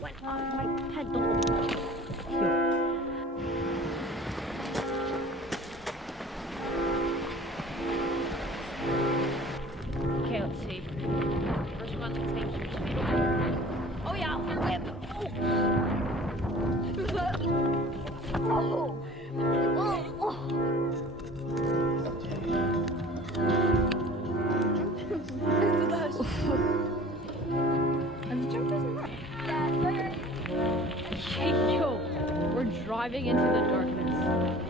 went off my pedal. Yo. Okay, let's see. First one, let's take some speed over. Oh yeah, I'll whip. Oh. And the jump doesn't work. Yo, we're driving into the darkness.